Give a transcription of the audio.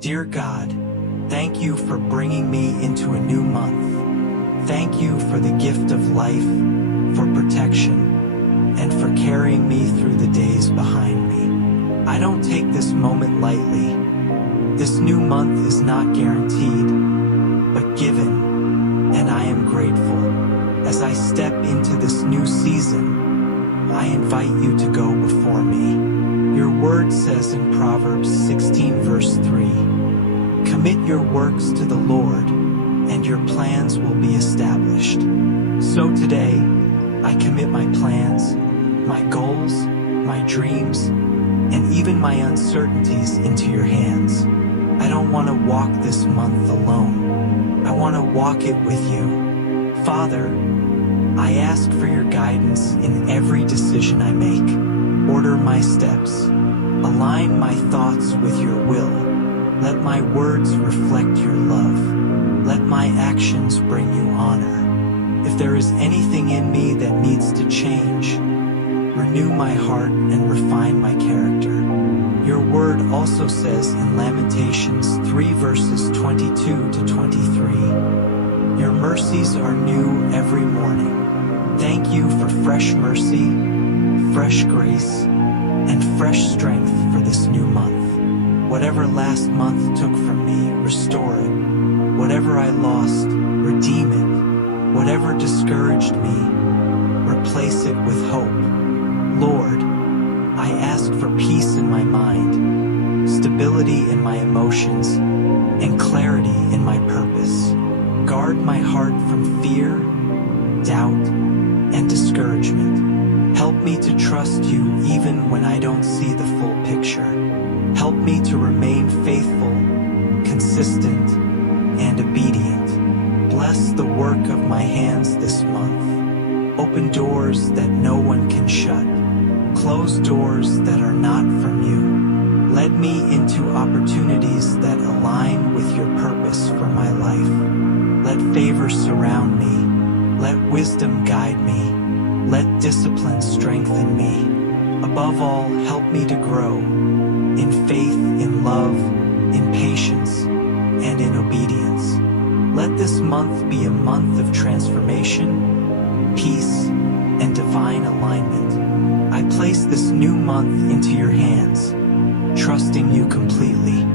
Dear God, thank you for bringing me into a new month. Thank you for the gift of life, for protection, and for carrying me through the days behind me. I don't take this moment lightly. This new month is not guaranteed, but given, and I am grateful. As I step into this new season, I invite you to go before me. Your word says in Proverbs 16 verse 3, "Commit your works to the Lord, and your plans will be established." So today, I commit my plans, my goals, my dreams, and even my uncertainties into your hands. I don't want to walk this month alone. I want to walk it with you. Father, I ask for your guidance in every decision I make. Order my steps. Align my thoughts with your will. Let my words reflect your love. Let my actions bring you honor. If there is anything in me that needs to change, renew my heart and refine my character. Your word also says in Lamentations 3 verses 22 to 23, "Your mercies are new every morning." Thank you for fresh mercy, fresh grace, and fresh strength for this new month. Whatever last month took from me, restore it. Whatever I lost, redeem it. Whatever discouraged me, replace it with hope. Lord, I ask for peace in my mind, stability in my emotions, and clarity in my purpose. Guard my heart from fear, doubt, and discouragement. Help me to trust you even when I don't see the full picture. Help me to remain faithful, consistent, and obedient. Bless the work of my hands this month. Open doors that no one can shut. Close doors that are not from you. Lead me into opportunities that align with your purpose for my life. Let favor surround me. Let wisdom guide me. Let discipline strengthen me. Above all, help me to grow in faith, in love, in patience, and in obedience. Let this month be a month of transformation, peace, and divine alignment. I place this new month into your hands, trusting you completely.